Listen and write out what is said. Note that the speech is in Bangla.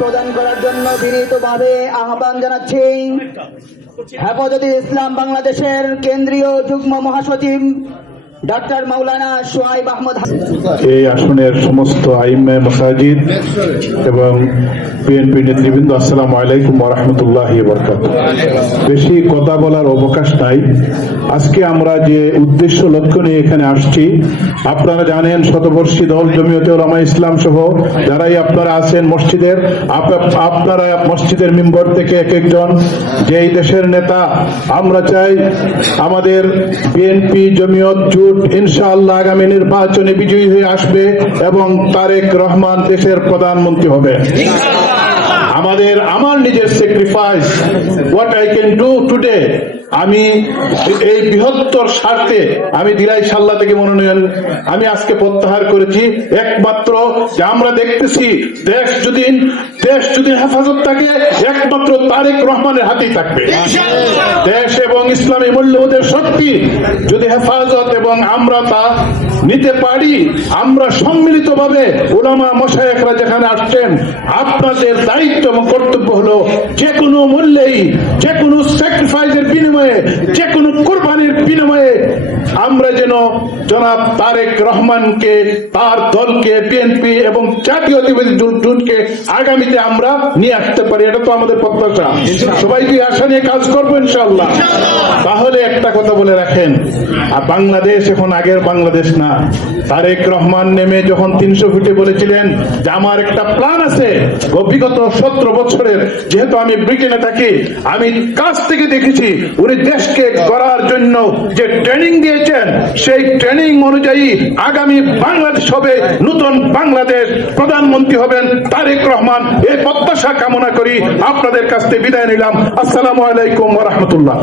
প্রদান করার জন্য বিনীতভাবে আহ্বান জানাচ্ছি হেফাজতে ইসলাম বাংলাদেশের কেন্দ্রীয় যুগ্ম মহাসচিব ডক্টর মাওলানা সোহাইব আহমদ। এই আসনের সমস্ত আইম্মে মাসাজিদ এবং বিএনপি নেতৃবৃন্দ, আসসালামু আলাইকুম ওয়া রাহমাতুল্লাহি ওয়া বারাকাতুহু। বেশি কথা বলার অবকাশ নাই। আজকে আমরা যে উদ্দেশ্য লক্ষ্য নিয়ে এখানে আসছি, আপনারা জানেন শতবর্ষী দল জমিয়তে উলামা ইসলাম সহ যারাই আপনারা আছেন মসজিদের, আপনারা মসজিদের মেম্বার থেকে এক একজন যেই দেশের নেতা, আমরা চাই আমাদের বিএনপি জমিয়ত জোট ইনশাআল্লাহ আগামী নির্বাচনে বিজয়ী হয়ে আসবে এবং তারেক রহমান দেশের প্রধানমন্ত্রী হবে। আমার নিজের sacrifice, what I can do today, আমি এই বৃহত্তর স্বার্থে আমি দিলাই সাল্লা থেকে মনোনয়ন আমি আজকে প্রত্যাহার করেছি। একমাত্র যে আমরা দেখতেছি দেশ যদি হেফাজত থাকে একমাত্র তারেক রহমানের হাতেই থাকবে। দেশ এবং ইসলামী মূল্যবোধের শক্তি যদি হেফাজত এবং আমরা তা নিতে পারি, আমরা সম্মিলিতভাবে উলামা মাশায়েখরা যেখানে আসছেন, আপনাদের দায়িত্ব এবং কর্তব্য হলো যে কোনো মূল্যেই, যে কোনো স্যাক্রিফাইসের বিনিময়ে, যে কোনো কোরবানির বিনিময়ে আমরা যেন জনাব তারেক রহমানকে, তার দলকে, বিএনপি এবং জাতীয়তাবাদী জোটকে আগামীতে আমরা নিয়ে আসতে পারি। এটা তো আমাদের প্রত্যাশা। সবাই কি আশা নিয়ে কাজ করবো ইনশাআল্লাহ। তাহলে একটা কথা বলে রাখেন, আর বাংলাদেশ এখন আগের বাংলাদেশ না। তারেক রহমান নেমে যখন 300 ফিটে বলেছিলেন যে আমার একটা প্ল্যান আছে, বিগত 17 বছরের, যেহেতু আমি ব্রিটেনে থাকি, আমি কাছ থেকে দেখেছি উনি দেশকে গড়ার জন্য যে ট্রেনিং দিয়েছেন, সেই ট্রেনিং অনুযায়ী আগামী বাংলাদেশ হবে, নতুন বাংলাদেশ, প্রধানমন্ত্রী হবেন তারেক রহমান। এই প্রত্যাশা কামনা করি আপনাদের কাছ থেকে বিদায় নিলাম। আসসালামু আলাইকুম ওয়া রাহমাতুল্লাহ।